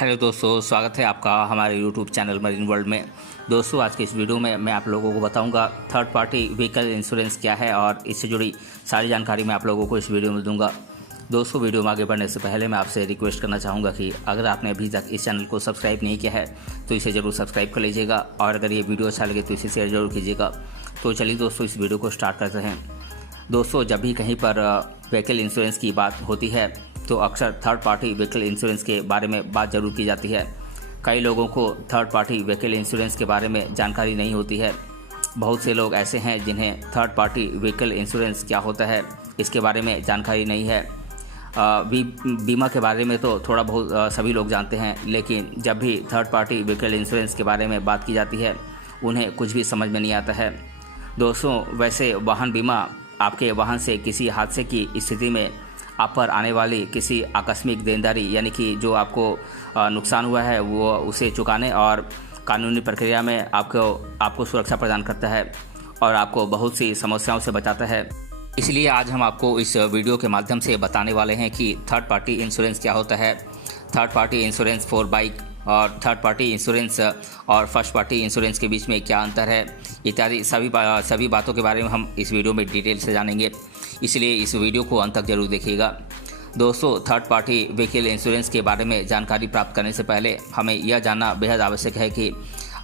Hello दोस्तों, स्वागत है आपका हमारे यूट्यूब चैनल मरीन वर्ल्ड में। दोस्तों, आज के इस वीडियो में मैं आप लोगों को बताऊंगा थर्ड पार्टी व्हीकल इंश्योरेंस क्या है और इससे जुड़ी सारी जानकारी मैं आप लोगों को इस वीडियो में दूंगा। दोस्तों, वीडियो में आगे बढ़ने से पहले मैं आपसे रिक्वेस्ट करना चाहूँगा कि अगर आपने अभी तक इस चैनल को सब्सक्राइब नहीं किया है तो इसे ज़रूर सब्सक्राइब कर लीजिएगा और अगर ये वीडियो अच्छा लगे तो इसे शेयर जरूर कीजिएगा। तो चलिए दोस्तों, इस वीडियो को स्टार्ट करते हैं। दोस्तों, जब भी कहीं पर व्हीकल इंश्योरेंस की बात होती है तो अक्सर थर्ड पार्टी व्हीकल इंश्योरेंस के बारे में बात जरूर की जाती है। कई लोगों को थर्ड पार्टी व्हीकल इंश्योरेंस के बारे में जानकारी नहीं होती है। बहुत से लोग ऐसे हैं जिन्हें थर्ड पार्टी व्हीकल इंश्योरेंस क्या होता है इसके बारे में जानकारी नहीं है। बीमा के बारे में तो थोड़ा बहुत सभी लोग जानते हैं, लेकिन जब भी थर्ड पार्टी व्हीकल इंश्योरेंस के बारे में बात की जाती है उन्हें कुछ भी समझ में नहीं आता है। दोस्तों, वैसे वाहन बीमा आपके वाहन से किसी हादसे की स्थिति में आप पर आने वाली किसी आकस्मिक देनदारी यानी कि जो आपको नुकसान हुआ है वो उसे चुकाने और कानूनी प्रक्रिया में आपको सुरक्षा प्रदान करता है और आपको बहुत सी समस्याओं से बचाता है। इसलिए आज हम आपको इस वीडियो के माध्यम से बताने वाले हैं कि थर्ड पार्टी इंश्योरेंस क्या होता है, third party insurance for bike और थर्ड पार्टी इंश्योरेंस और फर्स्ट पार्टी इंश्योरेंस के बीच में क्या अंतर है, इत्यादि सभी बातों के बारे में हम इस वीडियो में डिटेल से जानेंगे। इसलिए इस वीडियो को अंत तक जरूर देखिएगा। दोस्तों, थर्ड पार्टी व्हीकल इंश्योरेंस के बारे में जानकारी प्राप्त करने से पहले हमें यह जानना बेहद आवश्यक है कि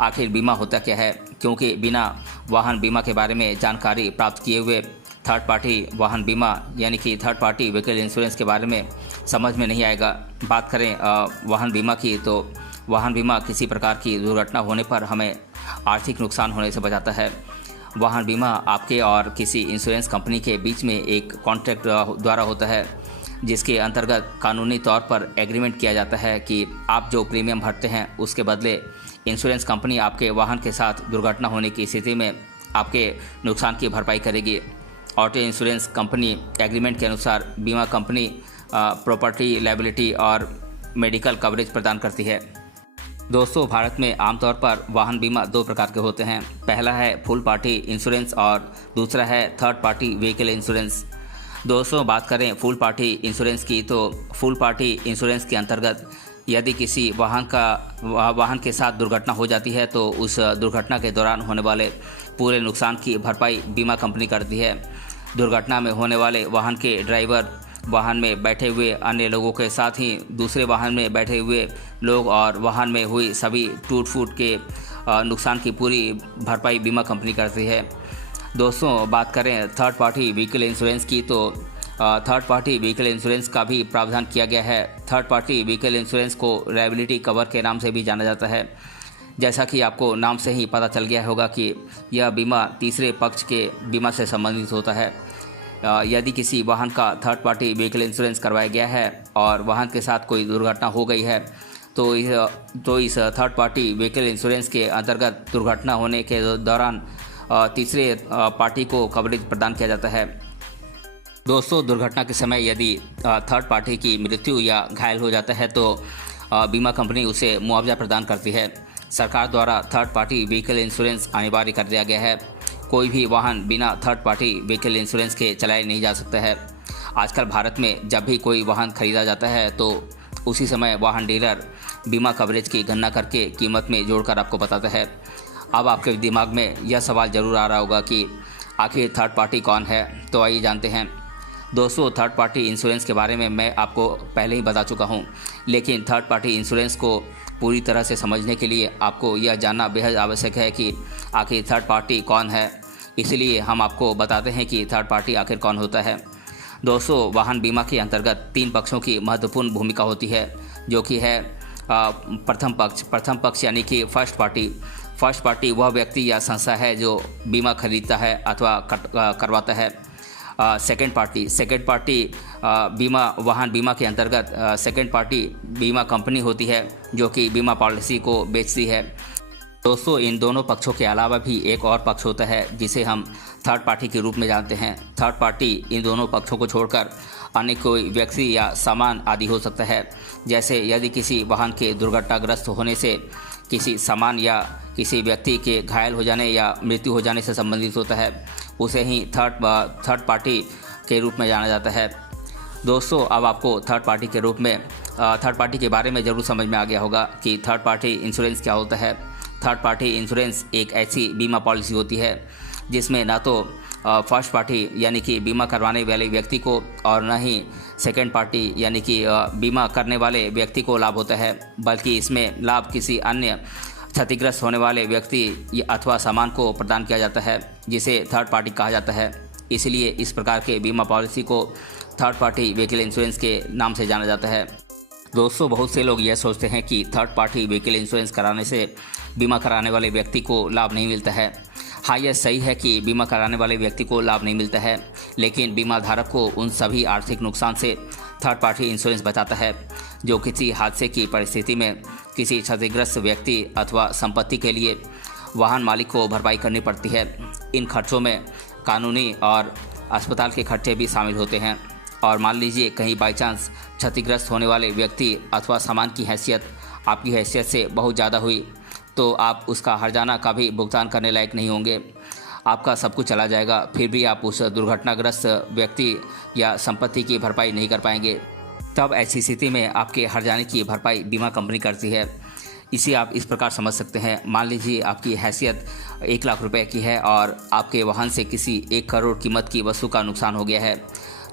आखिर बीमा होता क्या है, क्योंकि बिना वाहन बीमा के बारे में जानकारी प्राप्त किए हुए थर्ड पार्टी वाहन बीमा यानी कि थर्ड पार्टी व्हीकल इंश्योरेंस के बारे में समझ में नहीं आएगा। बात करें वाहन बीमा की, तो वाहन बीमा किसी प्रकार की दुर्घटना होने पर हमें आर्थिक नुकसान होने से बचाता है। वाहन बीमा आपके और किसी इंश्योरेंस कंपनी के बीच में एक कॉन्ट्रैक्ट द्वारा होता है, जिसके अंतर्गत कानूनी तौर पर एग्रीमेंट किया जाता है कि आप जो प्रीमियम भरते हैं उसके बदले इंश्योरेंस कंपनी आपके वाहन के साथ दुर्घटना होने की स्थिति में आपके नुकसान की भरपाई करेगी। ऑटो इंश्योरेंस कंपनी एग्रीमेंट के अनुसार बीमा कंपनी प्रॉपर्टी लायबिलिटी और मेडिकल कवरेज प्रदान करती है। दोस्तों, भारत में आमतौर पर वाहन बीमा दो प्रकार के होते हैं। पहला है फुल पार्टी इंश्योरेंस और दूसरा है थर्ड पार्टी व्हीकल इंश्योरेंस। दोस्तों, बात करें फुल पार्टी इंश्योरेंस की, तो फुल पार्टी इंश्योरेंस के अंतर्गत यदि किसी वाहन के साथ दुर्घटना हो जाती है तो उस दुर्घटना के दौरान होने वाले पूरे नुकसान की भरपाई बीमा कंपनी करती है। दुर्घटना में होने वाले वाहन के ड्राइवर, वाहन में बैठे हुए अन्य लोगों के साथ ही दूसरे वाहन में बैठे हुए लोग और वाहन में हुई सभी टूट फूट के नुकसान की पूरी भरपाई बीमा कंपनी करती है। दोस्तों, बात करें थर्ड पार्टी व्हीकल इंश्योरेंस की, तो थर्ड पार्टी व्हीकल इंश्योरेंस का भी प्रावधान किया गया है। थर्ड पार्टी व्हीकल इंश्योरेंस को लायबिलिटी कवर के नाम से भी जाना जाता है। जैसा कि आपको नाम से ही पता चल गया होगा कि यह बीमा तीसरे पक्ष के बीमा से संबंधित होता है। यदि किसी वाहन का थर्ड पार्टी व्हीकल इंश्योरेंस करवाया गया है और वाहन के साथ कोई दुर्घटना हो गई है तो इस थर्ड पार्टी व्हीकल इंश्योरेंस के अंतर्गत दुर्घटना होने के दौरान तीसरे पार्टी को कवरेज प्रदान किया जाता है। दोस्तों, दुर्घटना के समय यदि थर्ड पार्टी की मृत्यु या घायल हो जाता है तो बीमा कंपनी उसे मुआवजा प्रदान करती है। सरकार द्वारा थर्ड पार्टी व्हीकल इंश्योरेंस अनिवार्य कर दिया गया है। कोई भी वाहन बिना थर्ड पार्टी व्हीकल इंश्योरेंस के चलाया नहीं जा सकता है। आजकल भारत में जब भी कोई वाहन खरीदा जाता है तो उसी समय वाहन डीलर बीमा कवरेज की गणना करके कीमत में जोड़कर आपको बताता है। अब आपके दिमाग में यह सवाल ज़रूर आ रहा होगा कि आखिर थर्ड पार्टी कौन है, तो आइए जानते हैं। दोस्तों, थर्ड पार्टी इंश्योरेंस के बारे में मैं आपको पहले ही बता चुका हूँ, लेकिन थर्ड पार्टी इंश्योरेंस को पूरी तरह से समझने के लिए आपको यह जानना बेहद आवश्यक है कि आखिर थर्ड पार्टी कौन है। इसलिए हम आपको बताते हैं कि थर्ड पार्टी आखिर कौन होता है। दोस्तों, वाहन बीमा के अंतर्गत तीन पक्षों की महत्वपूर्ण भूमिका होती है, जो कि है प्रथम पक्ष यानी कि फर्स्ट पार्टी। फर्स्ट पार्टी वह व्यक्ति या संस्था है जो बीमा खरीदता है अथवा करवाता है। सेकेंड पार्टी वाहन बीमा के अंतर्गत सेकेंड पार्टी बीमा कंपनी होती है जो कि बीमा पॉलिसी को बेचती है। दोस्तों, इन दोनों पक्षों के अलावा भी एक और पक्ष होता है जिसे हम थर्ड पार्टी के रूप में जानते हैं। थर्ड पार्टी इन दोनों पक्षों को छोड़कर अन्य कोई व्यक्ति या सामान आदि हो सकता है। जैसे यदि किसी वाहन के दुर्घटनाग्रस्त होने से किसी सामान या किसी व्यक्ति के घायल हो जाने या मृत्यु हो जाने से संबंधित होता है, उसे ही थर्ड पार्टी के रूप में जाना जाता है। दोस्तों, अब आपको थर्ड पार्टी के रूप में थर्ड पार्टी के बारे में ज़रूर समझ में आ गया होगा कि थर्ड पार्टी इंश्योरेंस क्या होता है। थर्ड पार्टी इंश्योरेंस एक ऐसी बीमा पॉलिसी होती है जिसमें ना तो फर्स्ट पार्टी यानी कि बीमा करवाने वाले व्यक्ति को और न ही सेकंड पार्टी यानी कि बीमा करने वाले व्यक्ति को लाभ होता है, बल्कि इसमें लाभ किसी अन्य क्षतिग्रस्त होने वाले व्यक्ति अथवा सामान को प्रदान किया जाता है, जिसे थर्ड पार्टी कहा जाता है। इसलिए इस प्रकार के बीमा पॉलिसी को थर्ड पार्टी व्हीकल इंश्योरेंस के नाम से जाना जाता है। दोस्तों, बहुत से लोग यह सोचते हैं कि थर्ड पार्टी व्हीकल इंश्योरेंस कराने से बीमा कराने वाले व्यक्ति को लाभ नहीं मिलता है। हाँ, यह सही है कि बीमा कराने वाले व्यक्ति को लाभ नहीं मिलता है, लेकिन बीमा धारक को उन सभी आर्थिक नुकसान से थर्ड पार्टी इंश्योरेंस बचाता है जो किसी हादसे की परिस्थिति में किसी क्षतिग्रस्त व्यक्ति अथवा संपत्ति के लिए वाहन मालिक को भरपाई करनी पड़ती है। इन खर्चों में कानूनी और अस्पताल के खर्चे भी शामिल होते हैं। और मान लीजिए कहीं बाई चांस क्षतिग्रस्त होने वाले व्यक्ति अथवा सामान की हैसियत आपकी हैसियत से बहुत ज़्यादा हुई तो आप उसका हर्जाना का भी भुगतान करने लायक नहीं होंगे। आपका सब कुछ चला जाएगा, फिर भी आप उस दुर्घटनाग्रस्त व्यक्ति या संपत्ति की भरपाई नहीं कर पाएंगे। तब ऐसी स्थिति में आपके हर्जाने की भरपाई बीमा कंपनी करती है। इसे आप इस प्रकार समझ सकते हैं। मान लीजिए आपकी हैसियत 1 लाख रुपए की है और आपके वाहन से किसी 1 करोड़ कीमत की वस्तु का नुकसान हो गया है,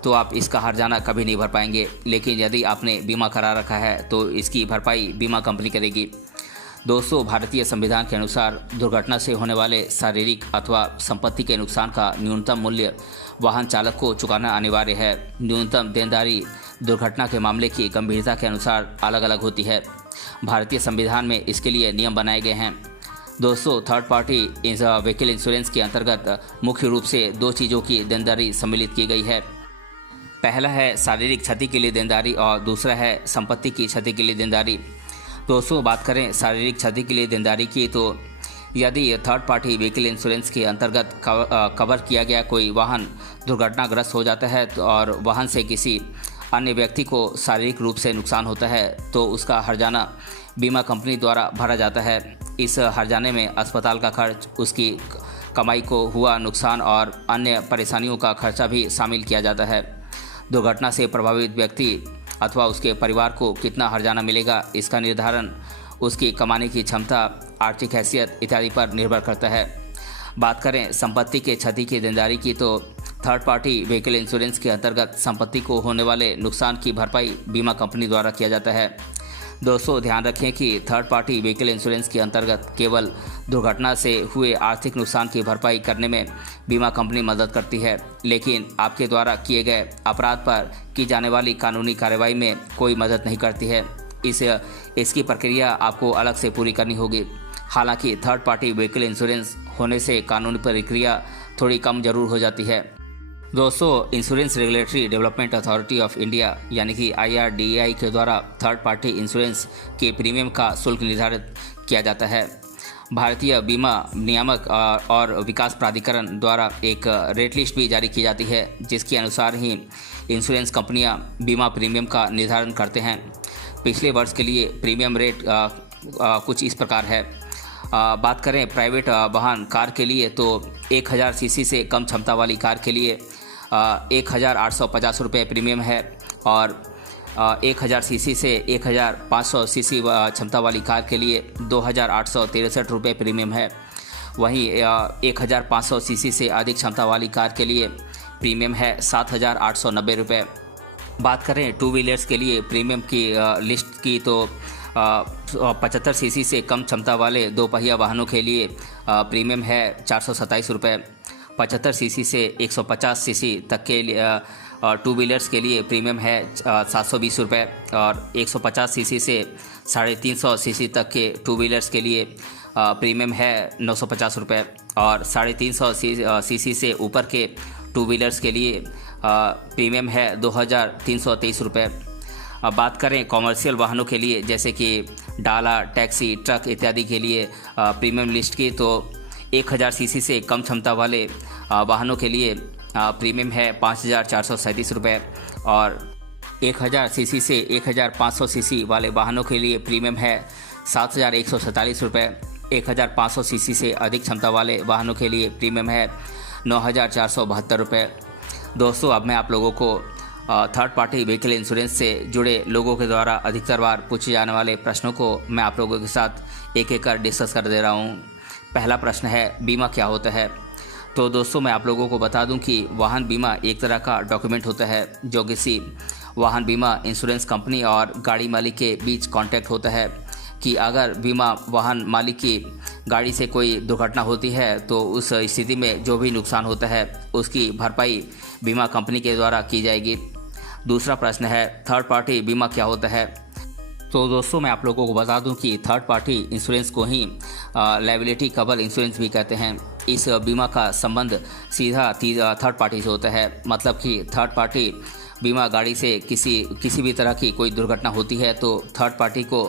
तो आप इसका हर्जाना कभी नहीं भर पाएंगे। लेकिन यदि आपने बीमा करा रखा है तो इसकी भरपाई बीमा कंपनी करेगी। दोस्तों, भारतीय संविधान के अनुसार दुर्घटना से होने वाले शारीरिक अथवा संपत्ति के नुकसान का न्यूनतम मूल्य वाहन चालक को चुकाना अनिवार्य है। न्यूनतम देनदारी दुर्घटना के मामले की गंभीरता के अनुसार अलग अलग होती है। भारतीय संविधान में इसके लिए नियम बनाए गए हैं। दोस्तों, थर्ड पार्टी व्हीकल इंश्योरेंस के अंतर्गत मुख्य रूप से 2 चीज़ों की देनदारी सम्मिलित की गई है। पहला है शारीरिक क्षति के लिए देनदारी और दूसरा है संपत्ति की क्षति के लिए देनदारी। दोस्तों, बात करें शारीरिक क्षति के लिए देनदारी की, तो यदि थर्ड पार्टी व्हीकल इंश्योरेंस के अंतर्गत कवर किया गया कोई वाहन दुर्घटनाग्रस्त हो जाता है और वाहन से किसी अन्य व्यक्ति को शारीरिक रूप से नुकसान होता है तो उसका हर्जाना बीमा कंपनी द्वारा भरा जाता है। इस हर्जाने में अस्पताल का खर्च, उसकी कमाई को हुआ नुकसान और अन्य परेशानियों का खर्चा भी शामिल किया जाता है। दुर्घटना से प्रभावित व्यक्ति अथवा उसके परिवार को कितना हर्जाना मिलेगा, इसका निर्धारण उसकी कमाने की क्षमता, आर्थिक हैसियत इत्यादि पर निर्भर करता है। बात करें संपत्ति के क्षति की देनदारी की, तो थर्ड पार्टी व्हीकल इंश्योरेंस के अंतर्गत संपत्ति को होने वाले नुकसान की भरपाई बीमा कंपनी द्वारा किया जाता है। दोस्तों, ध्यान रखें कि थर्ड पार्टी व्हीकल इंश्योरेंस के अंतर्गत केवल दुर्घटना से हुए आर्थिक नुकसान की भरपाई करने में बीमा कंपनी मदद करती है, लेकिन आपके द्वारा किए गए अपराध पर की जाने वाली कानूनी कार्रवाई में कोई मदद नहीं करती है। इसकी प्रक्रिया आपको अलग से पूरी करनी होगी। हालांकि थर्ड पार्टी व्हीकल इंश्योरेंस होने से कानूनी प्रक्रिया थोड़ी कम जरूर हो जाती है। दोस्तों, insurance regulatory development authority of India यानी कि IRDAI के द्वारा थर्ड पार्टी इंश्योरेंस के प्रीमियम का शुल्क निर्धारित किया जाता है। भारतीय बीमा नियामक और विकास प्राधिकरण द्वारा एक रेट लिस्ट भी जारी की जाती है, जिसके अनुसार ही इंश्योरेंस कंपनियां बीमा प्रीमियम का निर्धारण करते हैं। पिछले वर्ष के लिए प्रीमियम रेट कुछ इस प्रकार है। बात करें प्राइवेट वाहन कार के लिए, तो 1000 सीसी से कम क्षमता वाली कार के लिए 1850 रुपये प्रीमियम है और 1000 सीसी से 1500 सीसी क्षमता वाली कार के लिए 2863 रुपये प्रीमियम है। वहीं 1500 सीसी से अधिक क्षमता वाली कार के लिए प्रीमियम है 7890 रुपये। बात करें टू व्हीलर्स के लिए प्रीमियम की लिस्ट की, तो 75 सीसी से कम क्षमता वाले 2 पहिया वाहनों के लिए प्रीमियम है 427 रुपये। 75 सीसी से 150 सीसी तक के टू व्हीलर्स के लिए प्रीमियम है 720 रुपये और 150 सीसी से 350 सीसी तक के टू व्हीलर्स के लिए प्रीमियम है 950 रुपये और 350 सीसी से ऊपर के टू व्हीलर्स के लिए प्रीमियम है 2323 रुपये। अब बात करें कॉमर्शियल वाहनों के लिए, जैसे कि डाला, टैक्सी, ट्रक इत्यादि के लिए प्रीमियम लिस्ट की, तो 1000 सीसी से कम क्षमता वाले वाहनों के लिए प्रीमियम है 5437 रुपये और 1000 सीसी से 1500 सीसी वाले वाहनों के लिए प्रीमियम है 7147 रुपये। 1500 सीसी से अधिक क्षमता वाले वाहनों के लिए प्रीमियम है 9472 रुपये। दोस्तों, अब मैं आप लोगों को थर्ड पार्टी व्हीकल इंश्योरेंस से जुड़े लोगों के द्वारा अधिकतर बार पूछे जाने वाले प्रश्नों को मैं आप लोगों के साथ एक एक कर डिस्कस कर दे रहा हूँ। पहला प्रश्न है, बीमा क्या होता है? तो दोस्तों मैं आप लोगों को बता दूं कि वाहन बीमा एक तरह का डॉक्यूमेंट होता है जो किसी वाहन बीमा इंश्योरेंस कंपनी और गाड़ी मालिक के बीच कॉन्टैक्ट होता है कि अगर बीमा वाहन मालिक की गाड़ी से कोई दुर्घटना होती है तो उस स्थिति में जो भी नुकसान होता है उसकी भरपाई बीमा कंपनी के द्वारा की जाएगी। दूसरा प्रश्न है, थर्ड पार्टी बीमा क्या होता है? तो दोस्तों मैं आप लोगों को बता दूं कि थर्ड पार्टी इंश्योरेंस को ही लायबिलिटी कवर इंश्योरेंस भी कहते हैं। इस बीमा का संबंध सीधा थर्ड पार्टी से होता है, मतलब कि थर्ड पार्टी बीमा गाड़ी से किसी भी तरह की कोई दुर्घटना होती है तो थर्ड पार्टी को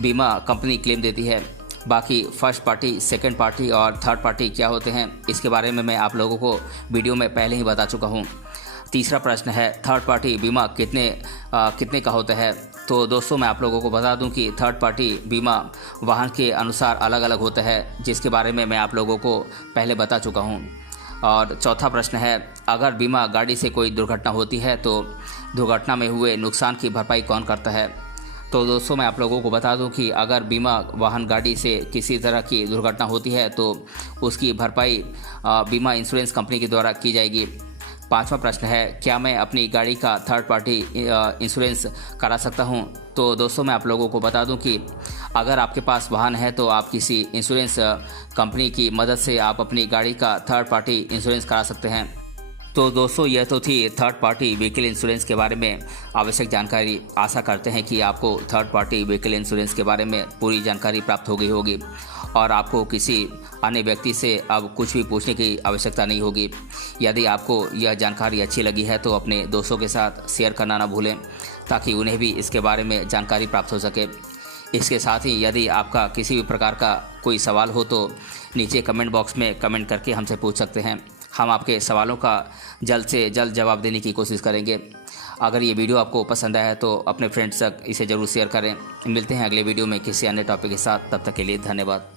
बीमा कंपनी क्लेम देती है। बाकी फर्स्ट पार्टी, सेकंड पार्टी और थर्ड पार्टी क्या होते हैं इसके बारे में मैं आप लोगों को वीडियो में पहले ही बता चुका हूँ। तीसरा प्रश्न है, थर्ड पार्टी बीमा कितने का होता है? तो दोस्तों मैं आप लोगों को बता दूं कि थर्ड पार्टी बीमा वाहन के अनुसार अलग अलग होता है, जिसके बारे में मैं आप लोगों को पहले बता चुका हूं। और चौथा प्रश्न है, अगर बीमा गाड़ी से कोई दुर्घटना होती है तो दुर्घटना में हुए नुकसान की भरपाई कौन करता है? तो दोस्तों मैं आप लोगों को बता दूं कि अगर बीमा वाहन गाड़ी से किसी तरह की दुर्घटना होती है तो उसकी भरपाई बीमा इंश्योरेंस कंपनी के द्वारा की जाएगी। पांचवा प्रश्न है, क्या मैं अपनी गाड़ी का थर्ड पार्टी इंश्योरेंस करा सकता हूं? तो दोस्तों मैं आप लोगों को बता दूं कि अगर आपके पास वाहन है तो आप किसी इंश्योरेंस कंपनी की मदद से आप अपनी गाड़ी का थर्ड पार्टी इंश्योरेंस करा सकते हैं। तो दोस्तों यह तो थी थर्ड पार्टी व्हीकल इंश्योरेंस के बारे में आवश्यक जानकारी। आशा करते हैं कि आपको थर्ड पार्टी व्हीकल इंश्योरेंस के बारे में पूरी जानकारी प्राप्त हो गई होगी और आपको किसी अन्य व्यक्ति से अब कुछ भी पूछने की आवश्यकता नहीं होगी। यदि आपको यह जानकारी अच्छी लगी है तो अपने दोस्तों के साथ शेयर करना ना भूलें ताकि उन्हें भी इसके बारे में जानकारी प्राप्त हो सके। इसके साथ ही यदि आपका किसी भी प्रकार का कोई सवाल हो तो नीचे कमेंट बॉक्स में कमेंट करके हमसे पूछ सकते हैं। हम आपके सवालों का जल्द से जल्द जवाब देने की कोशिश करेंगे। अगर ये वीडियो आपको पसंद आया है तो अपने फ्रेंड्स तक इसे ज़रूर शेयर करें। मिलते हैं अगले वीडियो में किसी अन्य टॉपिक के साथ, तब तक के लिए धन्यवाद।